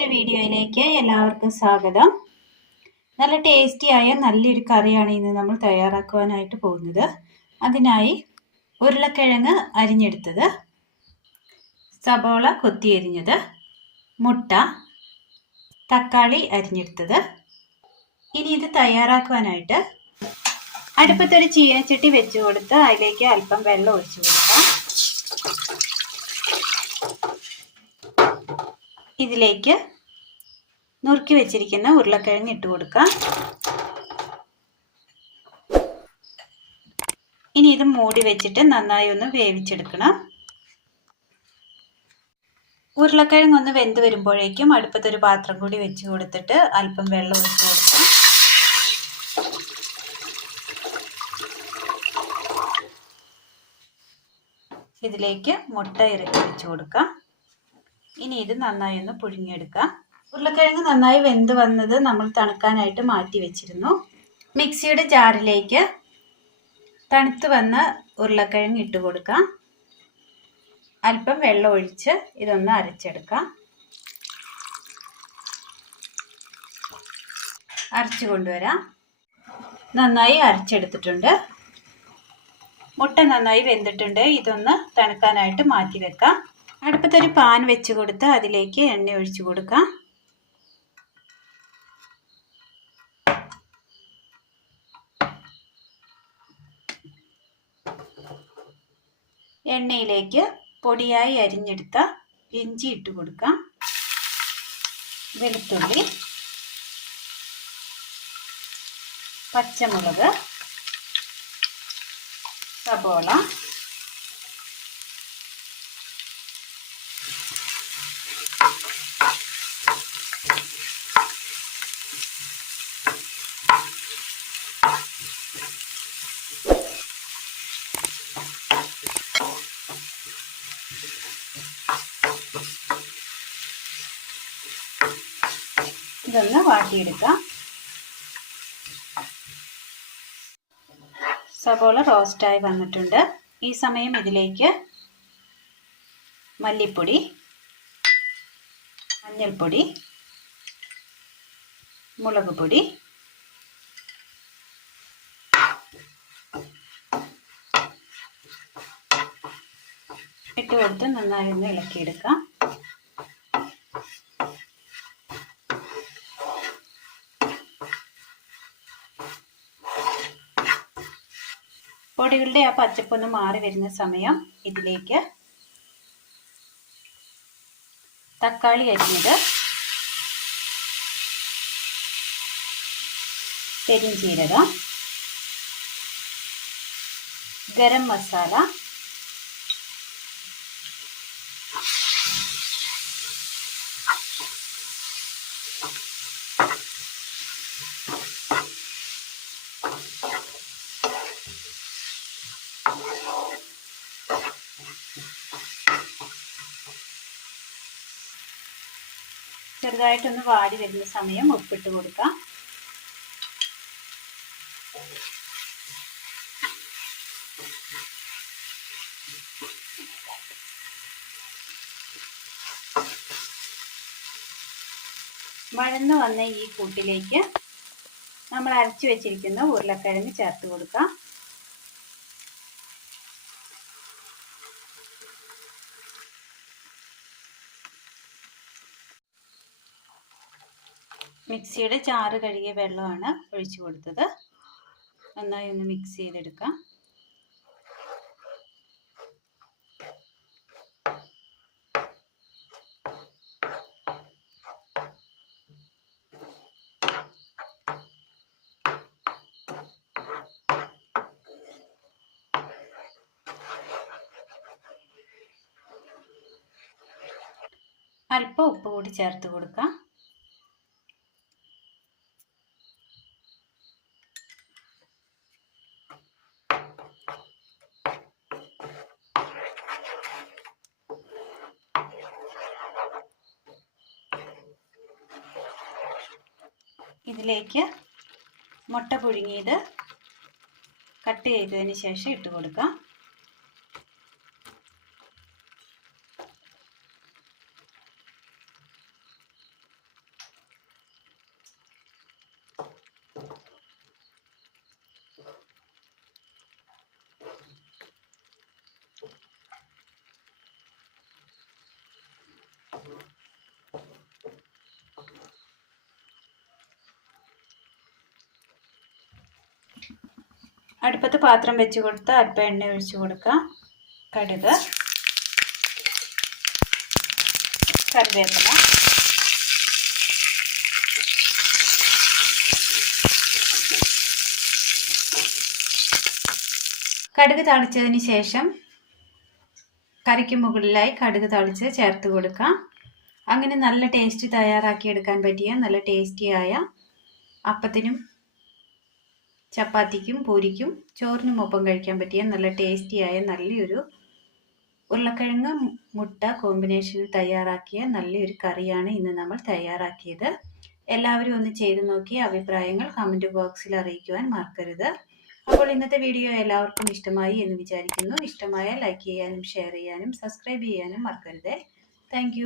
പുതിയൊരു വീഡിയോയിലേക്ക് എല്ലാവർക്കും സ്വാഗതം. നല്ല ടേസ്റ്റിയായ നല്ലൊരു കറിയാണ് ഇന്ന് നമ്മൾ തയ്യാറാക്കുവാനായിട്ട് പോകുന്നത്. അതിനായി ഉരുളക്കിഴങ്ങ് അരിഞ്ഞെടുത്തത് സബോള കൊത്തി അരിഞ്ഞത് മുട്ട തക്കാളി അരിഞ്ഞെടുത്തത്. ഇനി ഇത് തയ്യാറാക്കുവാനായിട്ട് അടുപ്പത്തൊരു ചീനച്ചട്ടി വെച്ച് കൊടുത്ത് അതിലേക്ക് അല്പം വെള്ളം ഒഴിച്ചു കൊടുക്കാം. ഇതിലേക്ക് നുറുക്കി വെച്ചിരിക്കുന്ന ഉരുളക്കിഴങ്ങ് ഇട്ട് കൊടുക്കാം. ഇനി ഇത് മൂടി വെച്ചിട്ട് നന്നായി ഒന്ന് വേവിച്ചെടുക്കണം. ഉരുളക്കിഴങ്ങ് ഒന്ന് വെന്ത് വരുമ്പോഴേക്കും അടുപ്പത്തൊരു പാത്രം കൂടി വെച്ച് കൊടുത്തിട്ട് അല്പം വെള്ളം ഒഴിച്ച് കൊടുക്കാം. ഇതിലേക്ക് മുട്ട ഇറക്കി വെച്ച് കൊടുക്കാം. ഇനി ഇത് നന്നായി ഒന്ന് പുഴുങ്ങിയെടുക്കാം. ഉരുളക്കിഴങ്ങ് നന്നായി വെന്ത് വന്നത് നമ്മൾ തണുക്കാനായിട്ട് മാറ്റി വെച്ചിരുന്നു. മിക്സിയുടെ ജാറിലേക്ക് തണുത്ത് വന്ന ഉരുളക്കിഴങ്ങ് ഇട്ട് കൊടുക്കാം. അല്പം വെള്ളം ഒഴിച്ച് ഇതൊന്ന് അരച്ചെടുക്കാം. അരച്ചു കൊണ്ടുവരാം. നന്നായി അരച്ചെടുത്തിട്ടുണ്ട്. മുട്ട നന്നായി വെന്തിട്ടുണ്ട്. ഇതൊന്ന് തണുക്കാനായിട്ട് മാറ്റി വെക്കാം. അടുപ്പത്തൊരു പാൻ വെച്ച് കൊടുത്ത് അതിലേക്ക് എണ്ണ ഒഴിച്ചു കൊടുക്കാം. എണ്ണയിലേക്ക് പൊടിയായി അരിഞ്ഞെടുത്ത ഇഞ്ചി ഇട്ട് കൊടുക്കാം. വെളുത്തുള്ളി പച്ചമുളക് സബോള ഇതൊന്ന് വാട്ടിയെടുക്കാം. സബോള റോസ്റ്റായി വന്നിട്ടുണ്ട്. ഈ സമയം ഇതിലേക്ക് മല്ലിപ്പൊടി മഞ്ഞൾപ്പൊടി മുളക് പൊടി ഇട്ട് കൊടുത്ത് നന്നായി ഒന്ന് ഇളക്കിയെടുക്കാം. പൊടികളുടെ ആ പച്ചപ്പൊന്ന് മാറി വരുന്ന സമയം ഇതിലേക്ക് തക്കാളി അരിഞ്ഞത് പെരിഞ്ചീരകം ഗരം മസാല ചെറുതായിട്ടൊന്ന് വാടി വരുന്ന സമയം ഉപ്പിട്ട് കൊടുക്കാം. വഴന്ന് വന്ന ഈ കൂട്ടിലേക്ക് നമ്മൾ അരച്ചു വെച്ചിരിക്കുന്ന ഉരുളക്കിഴങ്ങ് ചേർത്ത് കൊടുക്കാം. മിക്സിയുടെ ചാറ് കഴുകിയ വെള്ളമാണ് ഒഴിച്ചു കൊടുത്തത്. നന്നായി ഒന്ന് മിക്സ് ചെയ്തെടുക്കാം. അല്പം ഉപ്പ് കൂടി ചേർത്ത് കൊടുക്കാം. ഇതിലേക്ക് മുട്ട പുഴുങ്ങിയത് കട്ട് ചെയ്തതിന് ശേഷം ഇട്ട് കൊടുക്കാം. അടുപ്പത്ത് പാത്രം വെച്ച് കൊടുത്ത് അല്പം എണ്ണ ഒഴിച്ചു കൊടുക്കാം. കടുക്. കറിവേപ്പില. കടുക് തളിച്ചതിന് ശേഷം കറിക്ക് മുകളിലായി കടുക് തളിച്ച് ചേർത്ത് കൊടുക്കാം. അങ്ങനെ നല്ല ടേസ്റ്റ് തയ്യാറാക്കിയെടുക്കാൻ പറ്റിയ നല്ല ടേസ്റ്റിയായ അപ്പത്തിനും ചപ്പാത്തിക്കും പൂരിക്കും ചോറിനും ഒപ്പം കഴിക്കാൻ പറ്റിയ നല്ല ടേസ്റ്റിയായ നല്ലൊരു ഉരുളക്കിഴങ്ങ് മുട്ട കോമ്പിനേഷനിൽ തയ്യാറാക്കിയ നല്ലൊരു കറിയാണ് ഇന്ന് നമ്മൾ തയ്യാറാക്കിയത്. എല്ലാവരും ഒന്ന് ചെയ്ത് നോക്കി അഭിപ്രായങ്ങൾ കമന്റ് ബോക്സിൽ അറിയിക്കുവാൻ മറക്കരുത്. അപ്പോൾ ഇന്നത്തെ വീഡിയോ എല്ലാവർക്കും ഇഷ്ടമായി എന്ന് വിചാരിക്കുന്നു. ഇഷ്ടമായ ലൈക്ക് ചെയ്യാനും ഷെയർ ചെയ്യാനും സബ്സ്ക്രൈബ് ചെയ്യാനും മറക്കരുത്. താങ്ക്